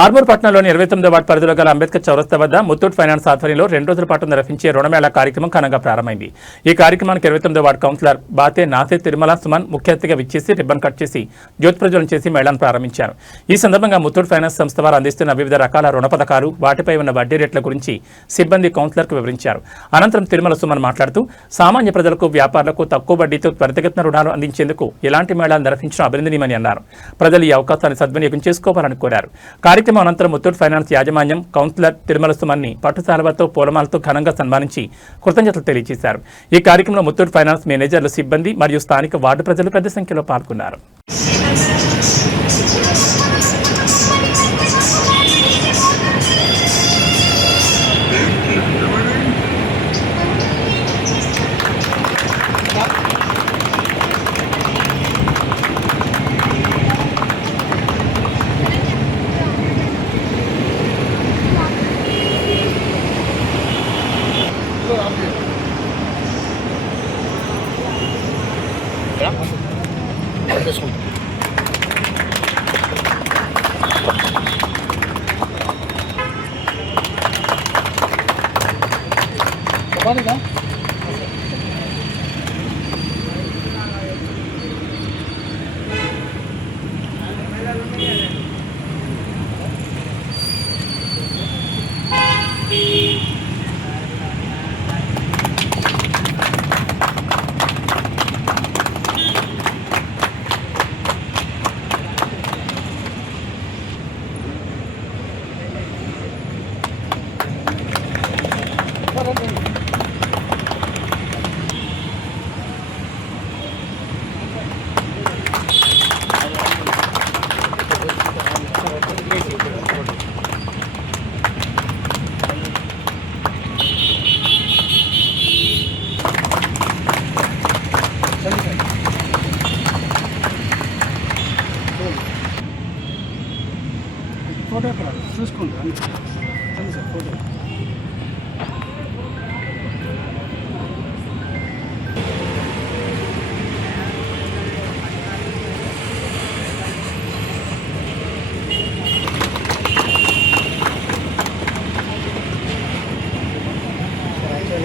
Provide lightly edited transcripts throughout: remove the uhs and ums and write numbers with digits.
ఆర్మూర్ పట్టణంలోని 29వ వార్డు పరిధిలో గల అంబేద్కర్ చౌరస్తా వద్ద ముత్తూట్ ఫైనాన్స్ ఆధ్వర్యంలో 2 రోజుల పాటు నిర్వహించే రుణమేళా కార్యక్రమం ఘనంగా ప్రారంభమైంది. ఈ కార్యక్రమానికి 29వ వార్డు కౌన్సిలర్ బాతే నాసే తిరుమల సుమన్ ముఖ్య అతిథిగా విచ్చేసి రిబ్బన్ కట్ చేసి జ్యోతి ప్రజ్వలన చేసి మేళాను ప్రారంభించారు. ఈ సందర్భంగా ముత్తూట్ ఫైనాన్స్ సంస్థ వారు అందిస్తున్న వివిధ రకాల రుణ పథకాలు, వాటిపై ఉన్న వడ్డీ రేట్ల గురించి సిబ్బంది కౌన్సిలర్కు వివరించారు. అనంతరం తిరుమల సుమన్ మాట్లాడుతూ సామాన్య ప్రజలకు, వ్యాపారులకు తక్కువ వడ్డీతో త్వరితగతిన రుణాలు అందించేందుకు ఇలాంటి మేళాలు నిర్వహించడం అభినందనీయమని అన్నారు. ప్రజలు ఈ అవకాశాన్ని సద్వినియోగం చేసుకోవాలని కోరారు. కార్యక్రమం అనంతరం ముత్తూట్ ఫైనాన్స్ యాజమాన్యం కౌన్సిలర్ తిరుమల సుమన్ని పట్టుసాలవతో పూలమాలతో ఘనంగా సన్మానించి కృతజ్ఞతలు తెలియజేశారు. ఈ కార్యక్రమంలో ముత్తూట్ ఫైనాన్స్ మేనేజర్లు, సిబ్బంది మరియు స్థానిక వార్డు ప్రజలు పెద్ద సంఖ్యలో పాల్గొన్నారు. ఫోటో ఎక్కడ చూసుకుంటాను సార్ ఫోటో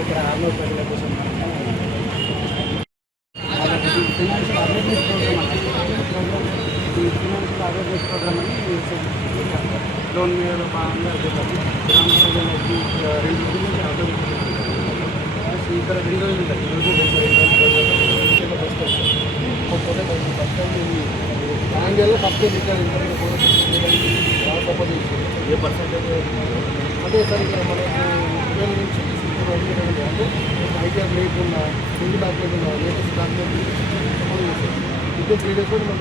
ఇక్కడ ఆర్మూర్ ప్రజల కోసం ఫినాన్షియల్ అవేర్నెస్ ప్రోగ్రామ్ అని లోన్ మీద భాగంగా గ్రామ ప్రజలకి 2 రోజుల నుంచి ఆటోమేటిక్ ఇక్కడ 2 రోజులు ఉంటాయి. బ్యాంకుల్లో ఫస్ట్ రిటర్న్ సపోజ్ ఏ పర్సెంటేజ్ అంటే సార్ ఇక్కడ మనకు 12 నుంచి 60 అంటే ఐటీఆర్ లేకుండా సింగిల్ డాక్యుమెంట్ ఉన్న లేటెస్ట్ డాక్యుమెంట్ సపోజ్ ఇంకో 3 డేస్ కూడా మనం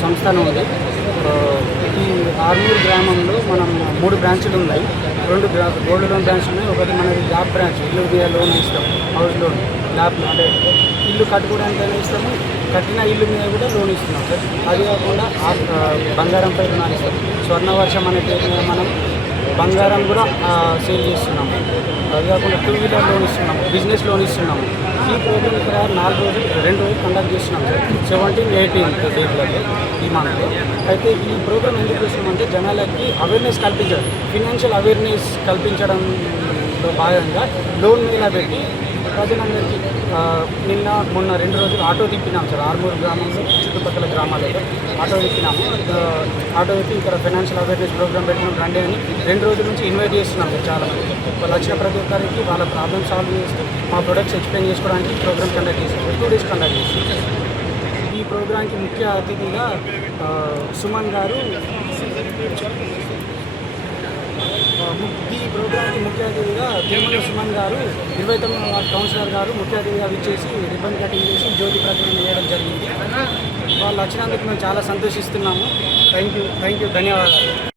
సంస్థను ఉంది. ఆర్మూర్ గ్రామంలో మనం 3 బ్రాంచ్లు ఉన్నాయి. 2 గోల్డ్ లోన్ బ్రాంచ్లు ఉన్నాయి. ఒకటి మనది ల్యాబ్ బ్రాంచ్, ఇల్లు మీద లోన్ ఇస్తాం, హౌస్ లోన్, ల్యాబ్ అంటే ఇల్లు కట్టుకోవడానికైనా ఇస్తాము, కట్టిన ఇల్లు మీద కూడా లోన్ ఇస్తున్నాం సార్. అది కాకుండా బంగారంపై రుణాలు ఇస్తాం. స్వర్ణవర్షం అనే పేరు మీద మనం బంగారం కూడా సేల్ చేస్తున్నాము. అది కాకుండా 2 వీలర్ లోన్ ఇస్తున్నాము, బిజినెస్ లోన్ ఇస్తున్నాము. ఈ ప్రోగ్రామ్ ఇక్కడ 2 రోజులు కండక్ట్ చేస్తున్నాం సార్, 17, 18 డేట్లలో ఈ మంత్లో. అయితే ఈ ప్రోగ్రామ్ ఎందుకు చేస్తున్నామంటే జనాలకి అవేర్నెస్ కల్పించడం, ఫినాన్షియల్ అవేర్నెస్ కల్పించడంలో భాగంగా లోన్ మీద పెట్టి ప్రజలందరికీ మొన్న 2 రోజులు ఆటో తిప్పినాం సార్. ఆర్మూర్ గ్రామంలో చుట్టుపక్కల గ్రామాలలో ఆటో తిప్పినాము. ఆటో తిప్పి ఇక్కడ ఫైనాన్షియల్ అవేర్నెస్ ప్రోగ్రామ్ పెట్టినాం రండి అని 2 రోజుల నుంచి ఇన్వైట్ చేస్తున్నాం సార్. చాలా మంది వాళ్ళు వచ్చిన ప్రతి ఒక్కరికి వాళ్ళ ప్రాబ్లమ్ సాల్వ్ చేస్తూ మా ప్రొడక్ట్స్ ఎక్స్ప్లెయిన్ చేసుకోవడానికి ప్రోగ్రామ్ కండక్ట్ చేస్తాం. 2 డేస్ కండక్ట్ చేస్తాం. ఈ ప్రోగ్రాంకి ముఖ్య అతిథిగా సుమన్ గారు, ఈ ప్రోగ్రాంకి ముఖ్య అతిథిగా తిరుమల సుమన్ గారు, 29వ వార్డు కౌన్సిలర్ గారు ముఖ్య అతిథిగా విచ్చేసి రిబ్బన్ కటింగ్ చేసి జ్యోతి ప్రజ్వలన చేయడం జరిగింది. వాళ్ళు వచ్చినందుకు మేము చాలా సంతోషిస్తున్నాము. థ్యాంక్ యూ, ధన్యవాదాలు.